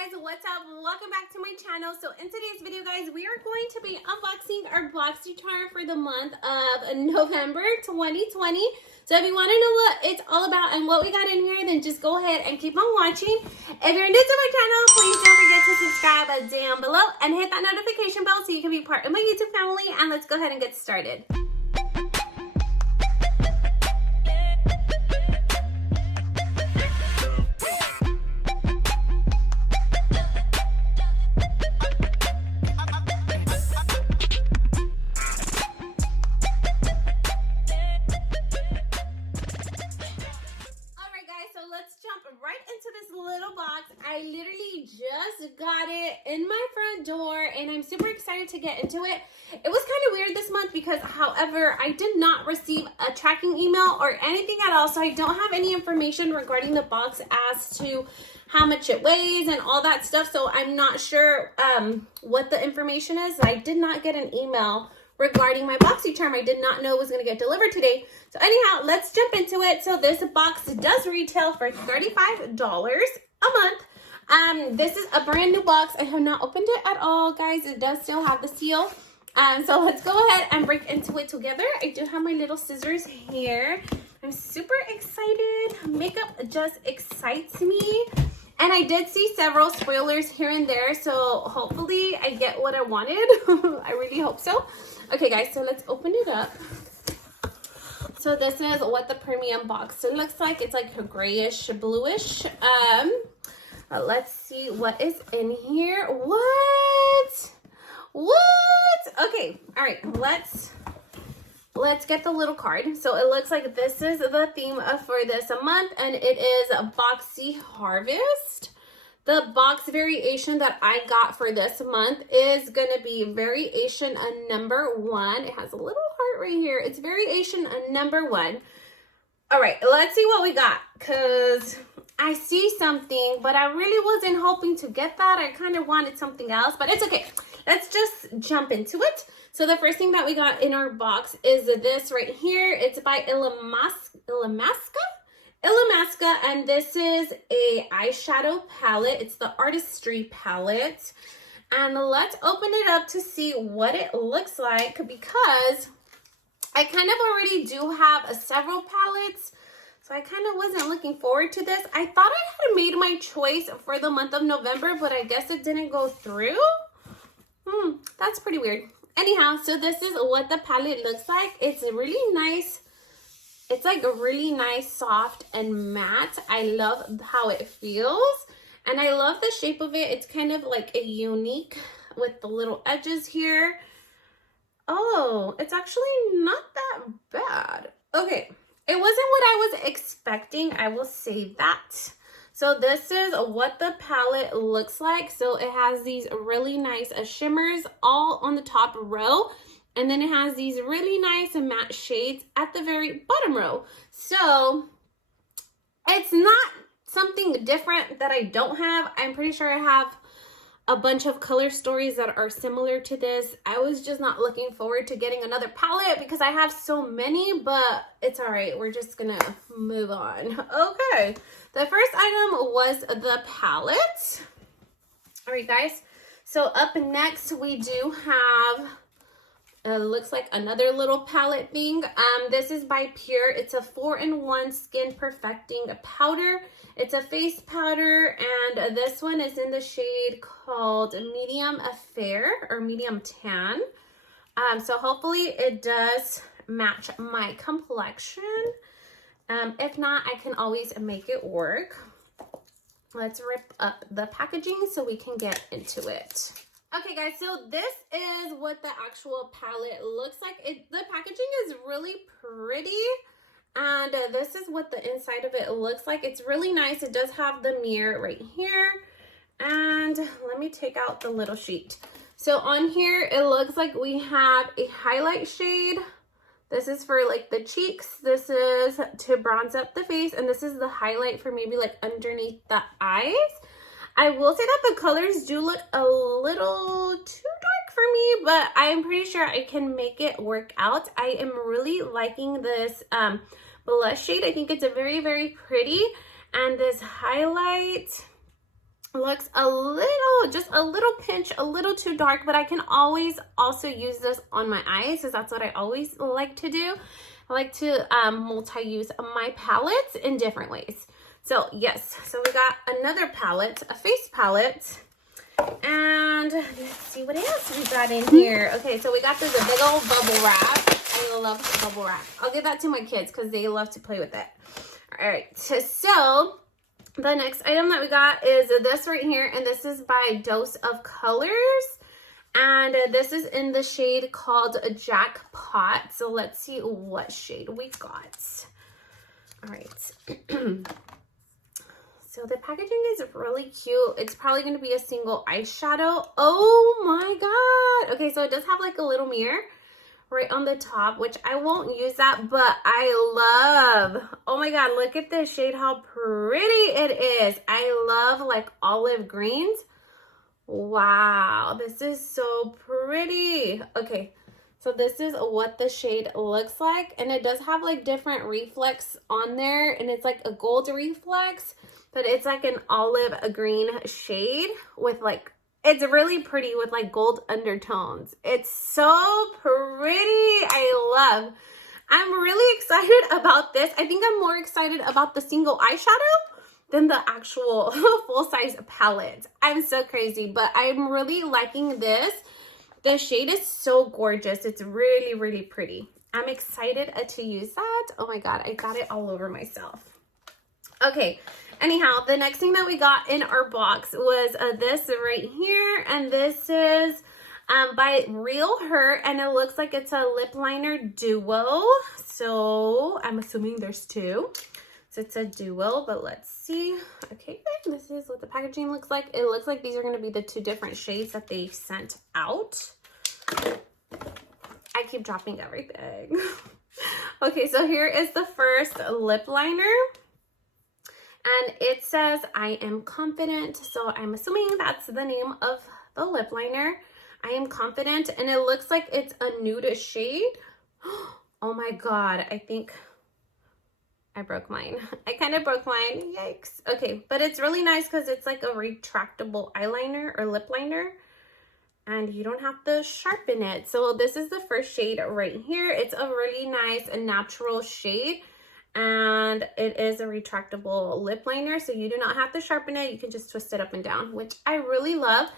guys, what's up? Welcome back to my channel. So in today's video, guys, we are going to be unboxing our Boxycharm for the month of November 2020. So if you want to know what it's all about and what we got in here, then just go ahead and keep on watching. If you're new to my channel, please don't forget to subscribe down below and hit that notification bell so you can be part of my YouTube family. And let's go ahead and get started. I literally just got it in my front door and I'm super excited to get into it. It was kind of weird this month because, however, I did not receive a tracking email or anything at all. So I don't have any information regarding the box as to how much it weighs and all that stuff. So I'm not sure what the information is. I did not get an email regarding my Boxycharm. I did not know it was going to get delivered today. So anyhow, let's jump into it. So this box does retail for $35 a month. This is a brand new box. I have not opened it at all, guys. It does still have the seal. So let's go ahead and break into it together. I do have my little scissors here. I'm super excited. Makeup just excites me. And I did see several spoilers here and there, so hopefully I get what I wanted. I really hope so. Okay, guys, so let's open it up. So this is what the premium box looks like. It's like a grayish, bluish. Let's see what is in here. What? Okay, all right, let's get the little card. So it looks like this is the theme for this month, and it is Boxy Harvest. The box variation that I got for this month is going to be variation number 1. It has a little heart right here. It's variation number 1. All right, let's see what we got, because I see something, but I really wasn't hoping to get that. I kind of wanted something else, but it's okay. Let's just jump into it. So the first thing that we got in our box is this right here. It's by Illamasqua, and this is a eyeshadow palette. It's the Artistry palette. And let's open it up to see what it looks like, because I kind of already do have several palettes. So I kind of wasn't looking forward to this. I thought I had made my choice for the month of November, but I guess it didn't go through. That's pretty weird. Anyhow, so this is what the palette looks like. It's really nice. It's like a really nice, soft and matte. I love how it feels. And I love the shape of it. It's kind of like a unique with the little edges here. Oh, it's actually not that bad. Okay. It wasn't what I was expecting, I will say that. So this is what the palette looks like. So it has these really nice shimmers all on the top row. And then it has these really nice matte shades at the very bottom row. So it's not something different that I don't have. I'm pretty sure I have a bunch of color stories that are similar to this. I was just not looking forward to getting another palette because I have so many, but it's all right. We're just gonna move on. Okay, the first item was the palette. All right, guys. So up next we do have, looks like another little palette thing. This is by Pure. It's a 4-in-1 skin perfecting powder. It's a face powder, and this one is in the shade called Medium Fair or Medium Tan. So hopefully it does match my complexion. If not, I can always make it work. Let's rip up the packaging so we can get into it. Okay, guys, so this is what the actual palette looks like. The packaging is really pretty. And this is what the inside of it looks like. It's really nice. It does have the mirror right here. And let me take out the little sheet. So on here, it looks like we have a highlight shade. This is for like the cheeks. This is to bronze up the face. And this is the highlight for maybe like underneath the eyes. I will say that the colors do look a little too dark for me, but I'm pretty sure I can make it work out. I am really liking this blush shade. I think it's a very, very pretty. And this highlight, looks a little, just a little pinch, a little too dark, but I can always also use this on my eyes because that's what I always like to do. I like to multi-use my palettes in different ways. So yes, so we got another palette, a face palette. And let's see what else we got in here. Okay, so we got this big old bubble wrap. I love bubble wrap. I'll give that to my kids because they love to play with it. All right, so the next item that we got is this right here, and this is by Dose of Colors. And this is in the shade called Jackpot. So let's see what shade we got. All right. So the packaging is really cute. It's probably going to be a single eyeshadow. Oh my God. Okay, so it does have like a little mirror right on the top, which I won't use that, but I love. Oh my God, look at this shade, how pretty it is. I love like olive greens. Wow, this is so pretty. Okay, so this is what the shade looks like, and it does have like different reflex on there, and it's like a gold reflex, but it's like an olive green shade with like, it's really pretty with like gold undertones. It's so pretty. I'm really excited about this. I think I'm more excited about the single eyeshadow than the actual full-size palette. I'm so crazy, but I'm really liking this. The shade is so gorgeous. It's really, really pretty. I'm excited to use that. Oh my God, I got it all over myself. Okay, anyhow, the next thing that we got in our box was this right here, and this is by Real Her, and it looks like it's a lip liner duo. So I'm assuming there's two. So it's a duo, but let's see. Okay, this is what the packaging looks like. It looks like these are going to be the two different shades that they sent out. I keep dropping everything. Okay, so here is the first lip liner. And it says, I am confident. So I'm assuming that's the name of the lip liner. I am confident. And it looks like it's a nude shade. Oh my God. I think I broke mine. I kind of broke mine. Yikes. Okay. But it's really nice because it's like a retractable eyeliner or lip liner. And you don't have to sharpen it. So this is the first shade right here. It's a really nice and natural shade. And it is a retractable lip liner, so you do not have to sharpen it. You can just twist it up and down, which I really love.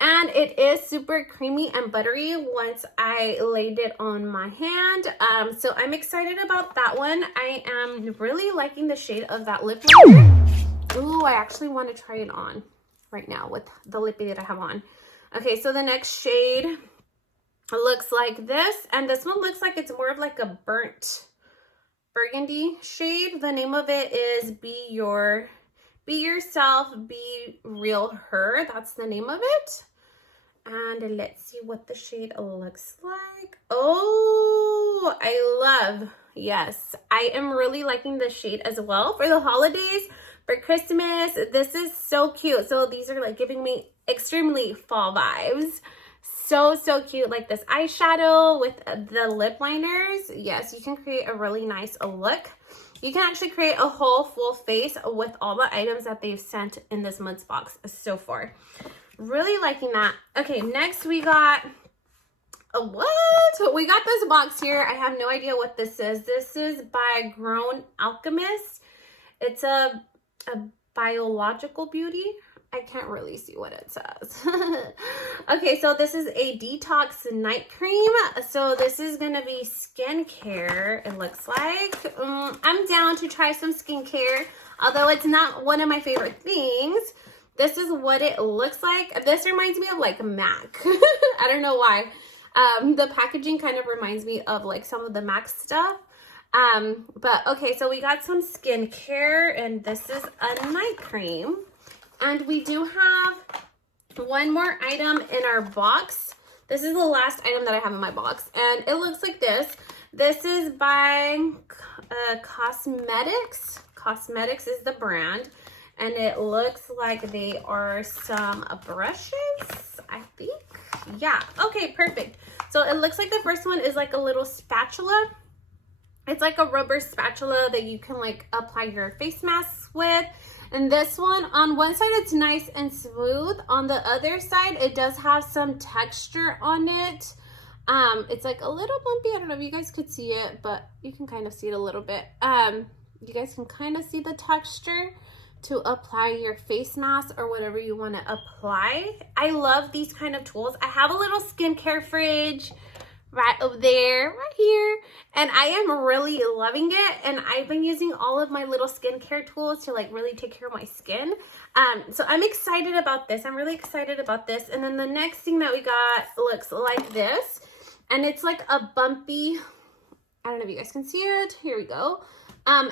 And it is super creamy and buttery once I laid it on my hand. So I'm excited about that one. I am really liking the shade of that lip liner. Ooh, I actually want to try it on right now with the lippy that I have on. Okay, so the next shade looks like this, and this one looks like it's more of like a burnt burgundy shade. The name of it is Be Yourself, Be Real Her. That's the name of it. And let's see what the shade looks like. Oh, I love, yes, I am really liking this shade as well for the holidays, for Christmas. This is so cute. So these are like giving me extremely fall vibes. So cute, like this eyeshadow with the lip liners. Yes, you can create a really nice look. You can actually create a whole full face with all the items that they've sent in this month's box so far. Really liking that. Okay, next we got what? We got this box here. I have no idea what this is. This is by Alchemist. It's a biological beauty. I can't really see what it says. Okay, so this is a detox night cream. So this is going to be skincare, it looks like. I'm down to try some skincare, although it's not one of my favorite things. This is what it looks like. This reminds me of like MAC. I don't know why. The packaging kind of reminds me of like some of the MAC stuff. But okay, so we got some skincare, and this is a night cream. And we do have one more item in our box. This is the last item that I have in my box, and it looks like this. This is by Cosmedix. Cosmedix is the brand, and it looks like they are some brushes, I think. Yeah, okay, perfect. So it looks like the first one is like a little spatula. It's like a rubber spatula that you can like apply your face masks with. And this one, on one side it's nice and smooth. On the other side, it does have some texture on it. It's like a little bumpy. I don't know if you guys could see it, but you can kind of see it a little bit. You guys can kind of see the texture to apply your face mask or whatever you want to apply. I love these kind of tools. I have a little skincare fridge right over there, right here, and I am really loving it. And I've been using all of my little skincare tools to like really take care of my skin. So I'm excited about this. I'm really excited about this. And then the next thing that we got looks like this, and it's like a bumpy, I don't know if you guys can see it. Here we go.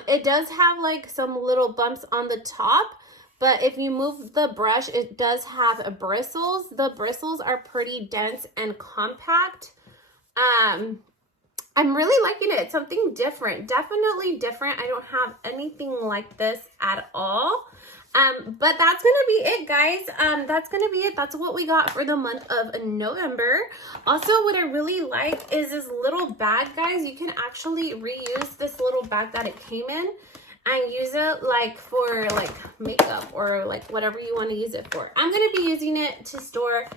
It does have like some little bumps on the top, but if you move the brush, it does have bristles. The bristles are pretty dense and compact. I'm really liking it. It's something different, definitely different. I don't have anything like this at all. But that's gonna be it, guys. That's gonna be it. That's what we got for the month of November. Also, what I really like is this little bag, guys. You can actually reuse this little bag that it came in and use it like for like makeup or like whatever you want to use it for. I'm gonna be using it to store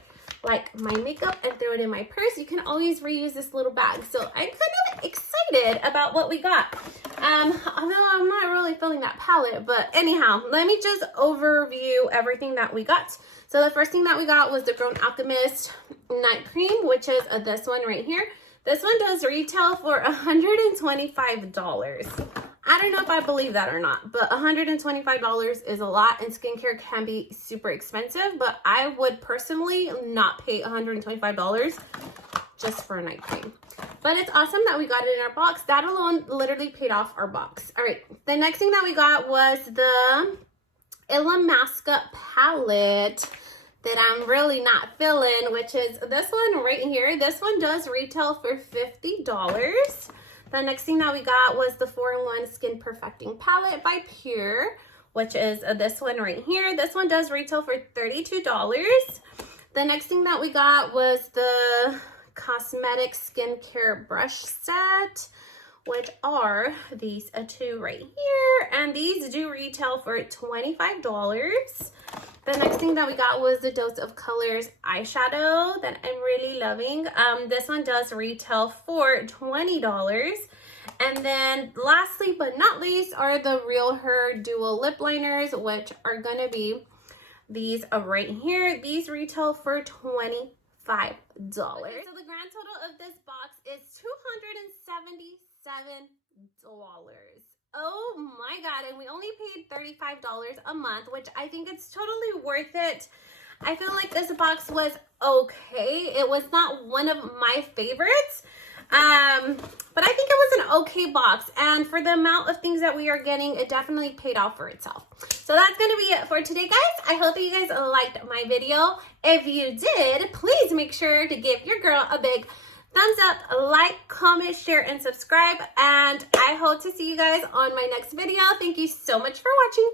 like my makeup and throw it in my purse. You can always reuse this little bag. So I'm kind of excited about what we got. Although I'm not really feeling that palette, but anyhow, let me just overview everything that we got. So the first thing that we got was the Grown Alchemist Night Cream, which is this one right here. This one does retail for $125. I don't know if I believe that or not, but $125 is a lot, and skincare can be super expensive, but I would personally not pay $125 just for a night cream. But it's awesome that we got it in our box. That alone literally paid off our box. All right, the next thing that we got was the Illamasqua Palette that I'm really not feeling, which is this one right here. This one does retail for $50. The next thing that we got was the 4-in-1 Skin Perfecting Palette by Pure, which is this one right here. This one does retail for $32. The next thing that we got was the Cosmetic Skincare Brush Set, which are these two right here. And these do retail for $25. The next thing that we got was the Dose of Colors eyeshadow that I'm really loving. This one does retail for $20. And then lastly but not least are the Real Her Dual Lip Liners, which are going to be these right here. These retail for $25. Okay, so the grand total of this box is $277. Oh my god, and we only paid $35 a month, which I think it's totally worth it. I feel like this box was okay. It was not one of my favorites, but I think it was an okay box, and for the amount of things that we are getting, it definitely paid off for itself. So that's gonna be it for today, guys. I hope that you guys liked my video. If you did, please make sure to give your girl a big thumbs up, like, comment, share, and subscribe. And I hope to see you guys on my next video. Thank you so much for watching.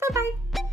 Bye-bye.